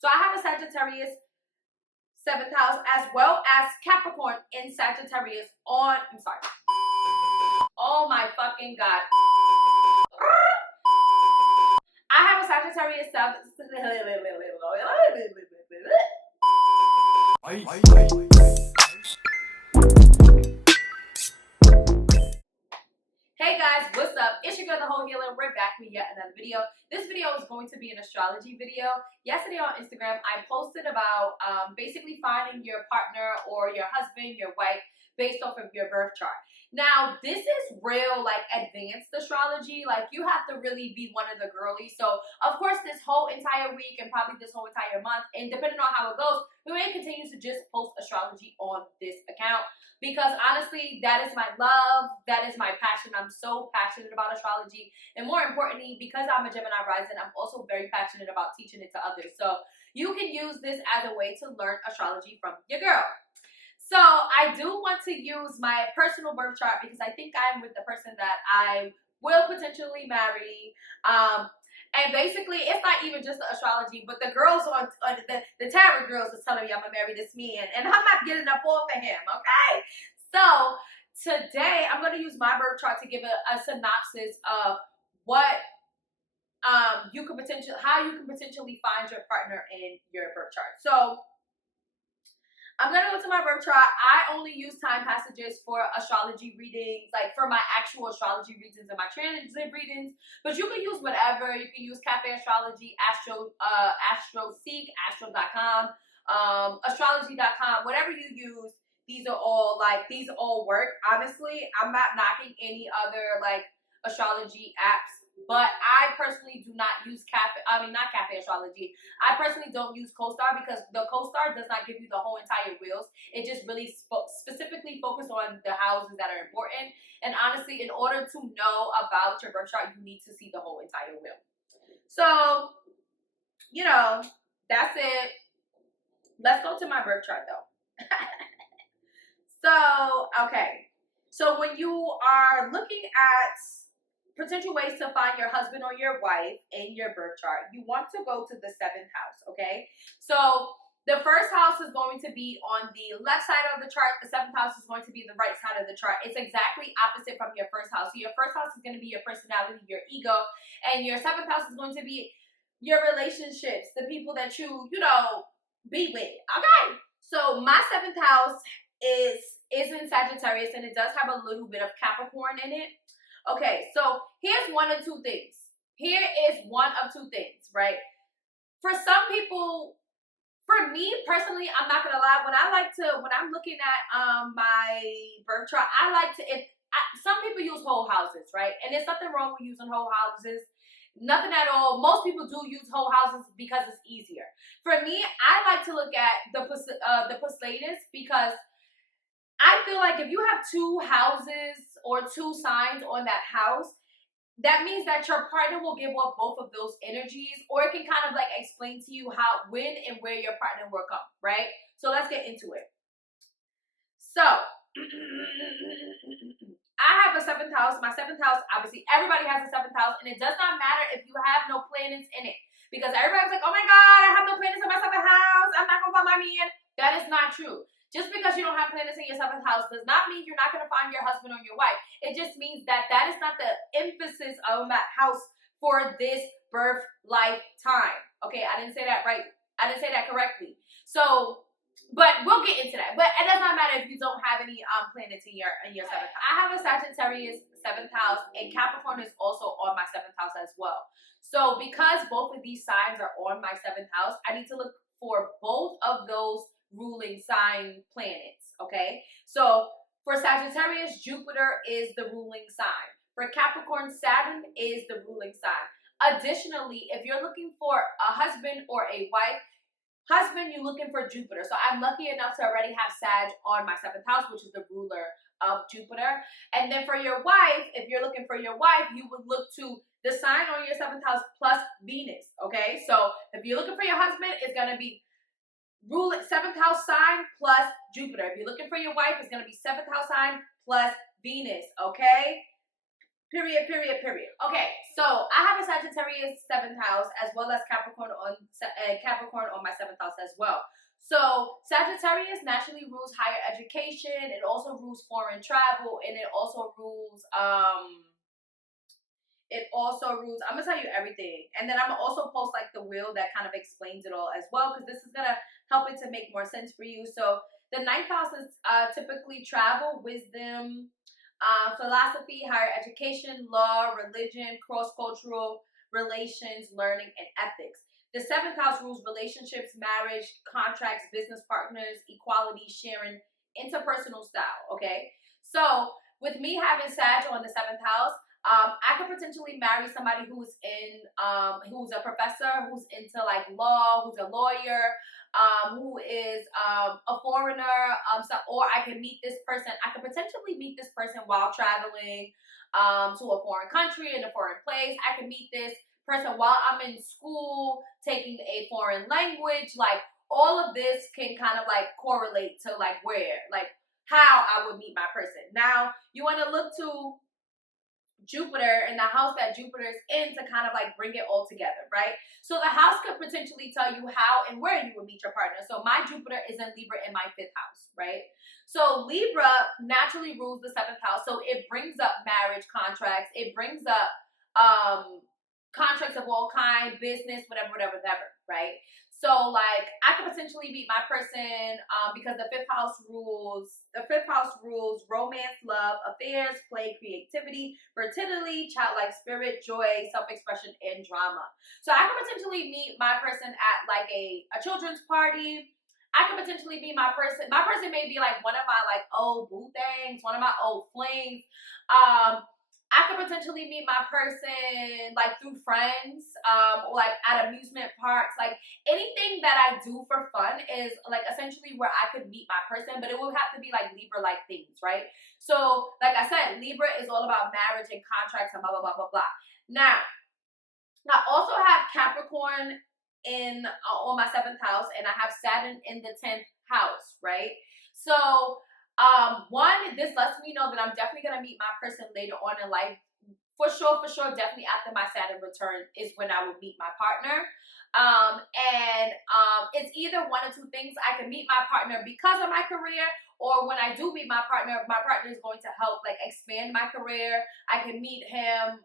So I have a Sagittarius 7th house as well as Capricorn in Sagittarius on, I'm sorry. Oh my fucking God. I have a Sagittarius 7th. Hey guys, what's up? It's your girl, Theheauxhealer. We're back with yet another video. This video is going to be an astrology video. Yesterday on Instagram, I posted about basically finding your partner or your husband, your wife, based off of your birth chart. Now, this is real, like, advanced astrology. Like, you have to really be one of the girlies. So, of course, this whole entire week and probably this whole entire month, and depending on how it goes, we may continue to just post astrology on this account. Because honestly, that is my love, that is my passion. I'm so passionate about astrology. And more importantly, because I'm a Gemini rising, I'm also very passionate about teaching it to others. So you can use this as a way to learn astrology from your girl. So I do want to use my personal birth chart because I think I'm with the person that I will potentially marry. And basically, it's not even just the astrology, but the girls on the tarot girls is telling me I'm going to marry this man. And I'm not getting up off of him, okay? So today, I'm going to use my birth chart to give a synopsis of what how you can potentially find your partner in your birth chart. So I'm going to go to my birth chart. I only use time passages for astrology readings, like for my actual astrology readings and my transit readings. But you can use whatever. You can use Cafe Astrology, AstroSeek, Astro.com, Astrology.com, whatever you use. These all work. Honestly, I'm not knocking any other like astrology apps. But I personally do not use not Cafe Astrology. I personally don't use CoStar because the CoStar does not give you the whole entire wheels. It just really specifically focuses on the houses that are important. And honestly, in order to know about your birth chart, you need to see the whole entire wheel. So, you know, that's it. Let's go to my birth chart though. So, okay. So when you are looking at potential ways to find your husband or your wife in your birth chart, you want to go to the 7th house, okay? So the first house is going to be on the left side of the chart. The 7th house is going to be the right side of the chart. It's exactly opposite from your first house. So your first house is going to be your personality, your ego, and your 7th house is going to be your relationships, the people that you be with, okay? So my 7th house is in Sagittarius, and it does have a little bit of Capricorn in it. Okay, so here's one of two things. Here is one of two things, right? For some people, for me personally, I'm not gonna lie. When I'm looking at my birth chart, some people use whole houses, right? And there's nothing wrong with using whole houses. Nothing at all. Most people do use whole houses because it's easier. For me, I like to look at the Pleiades because I feel like if you have two houses or two signs on that house, that means that your partner will give off both of those energies, or it can kind of like explain to you how, when, and where your partner will come, right? So let's get into it. So I have a 7th house. My 7th house, obviously, everybody has a 7th house, and it does not matter if you have no planets in it, because everybody's like, oh my God, I have no planets in my 7th house. I'm not gonna find my man. That is not true. Just because you don't have planets in your 7th house does not mean you're not going to find your husband or your wife. It just means that that is not the emphasis of that house for this birth lifetime. Okay, I didn't say that right. I didn't say that correctly. So, but we'll get into that. But it does not matter if you don't have any planets in your 7th house. I have a Sagittarius 7th house, and Capricorn is also on my 7th house as well. So because both of these signs are on my 7th house, I need to look for both of those ruling sign planets, okay? So for Sagittarius, Jupiter is the ruling sign. For Capricorn, Saturn is the ruling sign. Additionally, if you're looking for a husband or a wife, husband, you're looking for Jupiter. So I'm lucky enough to already have Sag on my 7th house, which is the ruler of Jupiter. And then for your wife, if you're looking for your wife, you would look to the sign on your 7th house plus Venus, okay? So if you're looking for your husband, it's going to be 7th house sign plus Jupiter. If you're looking for your wife, it's going to be 7th house sign plus Venus, okay? Period, period, period. Okay, so I have a Sagittarius 7th house as well as Capricorn on my 7th house as well. So Sagittarius naturally rules higher education. It also rules foreign travel, and it also rules I'm gonna tell you everything, and then I'm gonna also post like the wheel that kind of explains it all as well, because this is gonna help it to make more sense for you. So the 9th house is typically travel, wisdom, philosophy, higher education, law, religion, cross-cultural relations, learning, and ethics. The 7th house rules relationships, marriage, contracts, business partners, equality, sharing, interpersonal style. Okay, so with me having Sag on the 7th house, I could potentially marry somebody who's a professor, who's into like law, who's a lawyer, who is a foreigner, or I can meet this person. I could potentially meet this person while traveling to a foreign country, in a foreign place. I can meet this person while I'm in school taking a foreign language. Like all of this can kind of like correlate to like how I would meet my person. Now you want to look to Jupiter and the house that Jupiter is in to kind of like bring it all together, right? So the house could potentially tell you how and where you would meet your partner. So my Jupiter is in Libra in my 5th house, right? So Libra naturally rules the 7th house. So it brings up marriage contracts. It brings up contracts of all kind, business, whatever, right? So like I could potentially meet my person because the 5th house rules romance, love, affairs, play, creativity, fertility, childlike spirit, joy, self-expression, and drama. So I could potentially meet my person at like a children's party. I could potentially be my person. My person may be like one of my like old boo things, one of my old flings. I could potentially meet my person like through friends, or like at amusement parks. Like anything that I do for fun is like essentially where I could meet my person, but it would have to be like Libra-like things, right? So like I said, Libra is all about marriage and contracts and blah, blah, blah, blah, blah. Now, I also have Capricorn on my 7th house, and I have Saturn in the 10th house, right? So this lets me know that I'm definitely gonna meet my person later on in life. For sure, definitely after my Saturn return is when I would meet my partner. It's either one or two things. I can meet my partner because of my career, or when I do meet my partner is going to help like expand my career. I can meet him.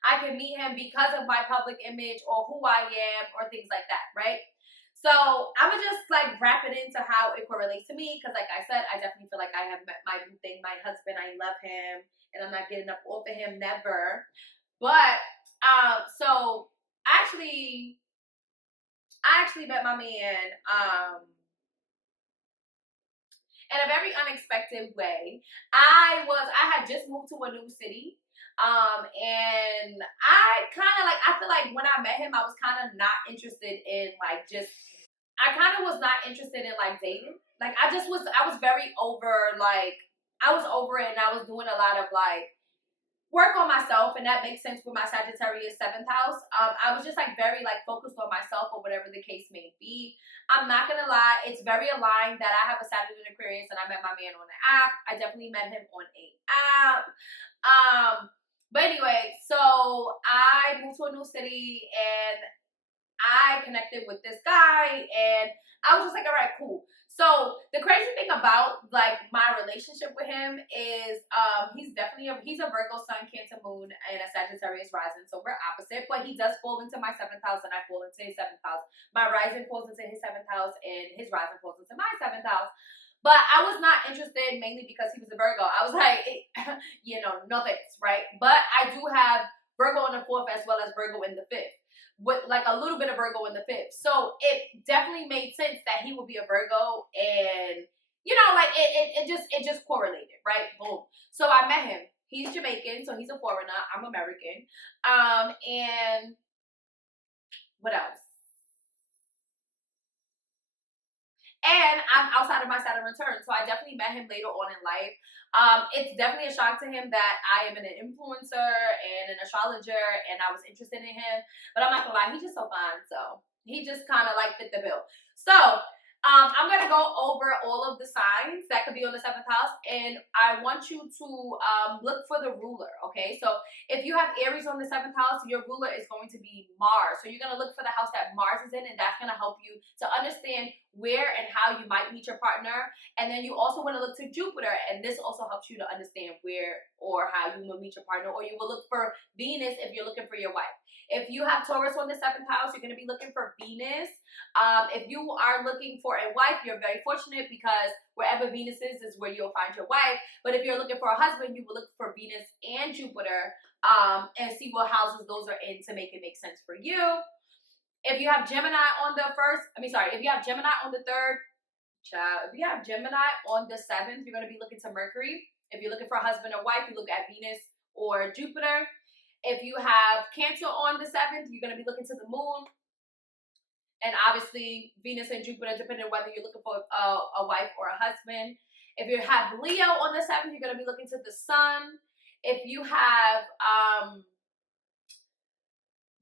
I can meet him because of my public image or who I am or things like that, right? So I'm gonna just like wrap it into how it correlates to me, because like I said, I definitely feel like I have met my boo thing, my husband. I love him, and I'm not getting up off of him, never. But so I actually met my man in a very unexpected way. I had just moved to a new city. And I feel like when I met him, I was kind of not interested in like I kind of was not interested in like dating. Like I was very over, like I was over it, and I was doing a lot of like work on myself, and that makes sense with my Sagittarius 7th house. I was just like very like focused on myself or whatever the case may be. I'm not gonna lie, it's very aligned that I have a Saturn in Aquarius and I met my man on an app. I definitely met him on a app. But anyway, so I moved to a new city and I connected with this guy, and I was just like, all right, cool. So the crazy thing about like my relationship with him is he's a Virgo sun, Cancer moon, and a Sagittarius rising. So we're opposite, but he does fall into my 7th house and I fall into his 7th house. My rising falls into his 7th house and his rising falls into my 7th house. But I was not interested mainly because he was a Virgo. I was like, no thanks, right? But I do have Virgo in the 4th as well as Virgo in the 5th, with like a little bit of Virgo in the 5th. So it definitely made sense that he would be a Virgo, and like it just correlated, right? Boom. So I met him. He's Jamaican, so he's a foreigner. I'm American. And what else? And I'm outside of my Saturn return, so I definitely met him later on in life. It's definitely a shock to him that I am an influencer and an astrologer, and I was interested in him. But I'm not gonna lie, he's just so fine. So he just kind of like fit the bill. So I'm going to go over all of the signs that could be on the 7th house, and I want you to look for the ruler, okay? So if you have Aries on the 7th house, your ruler is going to be Mars. So you're going to look for the house that Mars is in, and that's going to help you to understand where and how you might meet your partner. And then you also want to look to Jupiter, and this also helps you to understand where or how you will meet your partner. Or you will look for Venus if you're looking for your wife. If you have Taurus on the 7th house, you're going to be looking for Venus. If you are looking for a wife, you're very fortunate because wherever Venus is where you'll find your wife. But if you're looking for a husband, you will look for Venus and Jupiter and see what houses those are in to make it make sense for you. If you have Gemini on the if you have Gemini on the 3rd, child, if you have Gemini on the 7th, you're going to be looking to Mercury. If you're looking for a husband or wife, you look at Venus or Jupiter. If you have Cancer on the 7th, you're going to be looking to the moon. And obviously, Venus and Jupiter, depending on whether you're looking for a wife or a husband. If you have Leo on the 7th, you're going to be looking to the sun. If you have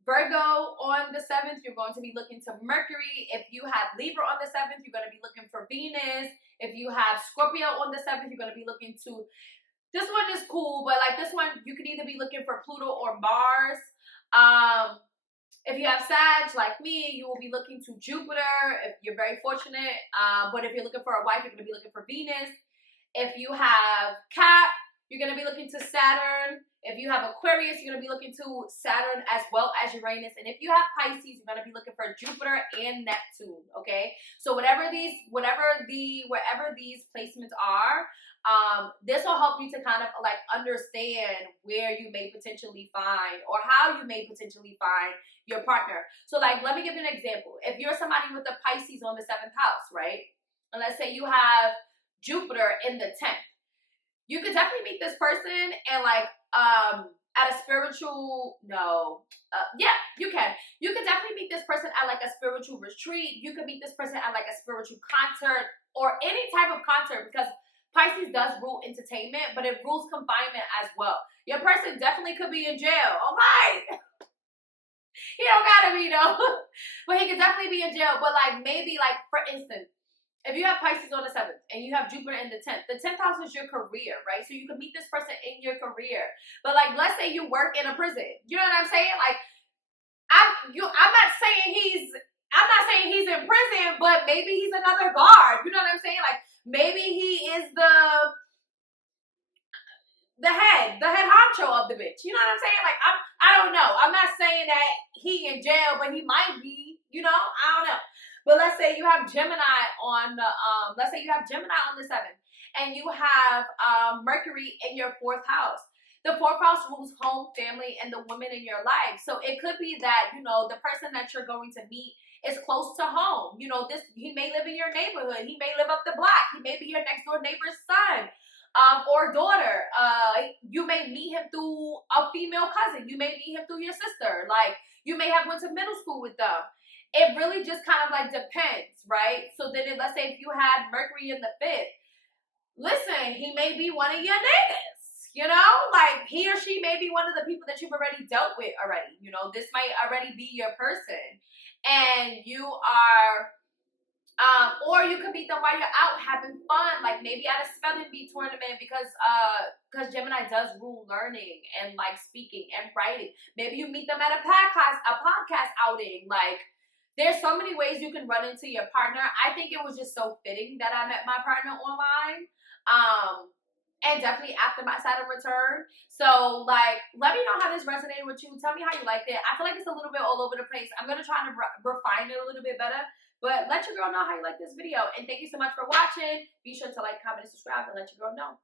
Virgo on the 7th, you're going to be looking to Mercury. If you have Libra on the 7th, you're going to be looking for Venus. If you have Scorpio on the 7th, you're going to be looking to... This one is cool, but like this one, you could either be looking for Pluto or Mars. If you have Sag, like me, you will be looking to Jupiter if you're very fortunate. But if you're looking for a wife, you're going to be looking for Venus. If you have Cap, you're going to be looking to Saturn. If you have Aquarius, you're going to be looking to Saturn as well as Uranus. And if you have Pisces, you're going to be looking for Jupiter and Neptune, okay? So wherever these placements are, this will help you to kind of like understand where you may potentially find or how you may potentially find your partner. So like, let me give you an example. If you're somebody with a Pisces on the 7th house, right? And let's say you have Jupiter in the 10th. You could definitely meet this person and like, at a spiritual, you can. You could definitely meet this person at like a spiritual retreat. You could meet this person at like a spiritual concert or any type of concert because Pisces does rule entertainment, but it rules confinement as well. Your person definitely could be in jail. Okay. He don't gotta be though. But he could definitely be in jail. But like maybe like for instance, if you have Pisces on the 7th and you have Jupiter in the 10th house is your career, right? So you can meet this person in your career. But like, let's say you work in a prison. You know what I'm saying? Like, I'm not saying he's in prison, but maybe he's another guard. You know what I'm saying? Like, maybe he is the head honcho of the bitch. You know what I'm saying? Like, I don't know. I'm not saying that he in jail, but he might be. You know, I don't know. But let's say you have Gemini on the 7th, and you have Mercury in your 4th house. The 4th house rules home, family, and the women in your life. So it could be that, you know, the person that you're going to meet is close to home. You know, he may live in your neighborhood. He may live up the block. He may be your next door neighbor's son or daughter. You may meet him through a female cousin. You may meet him through your sister. Like, you may have went to middle school with them. It really just kind of like depends, right? So then let's say if you had Mercury in the 5th, listen, he may be one of your niggas, you know? Like, he or she may be one of the people that you've already dealt with already. You know, this might already be your person. And you are, or you could meet them while you're out having fun, like maybe at a spelling bee tournament because Gemini does rule learning and like speaking and writing. Maybe you meet them at a podcast outing, like, there's so many ways you can run into your partner. I think it was just so fitting that I met my partner online. And definitely after my Saturn return. So, like, let me know how this resonated with you. Tell me how you liked it. I feel like it's a little bit all over the place. I'm going to try to refine it a little bit better. But let your girl know how you like this video. And thank you so much for watching. Be sure to like, comment, and subscribe, and let your girl know.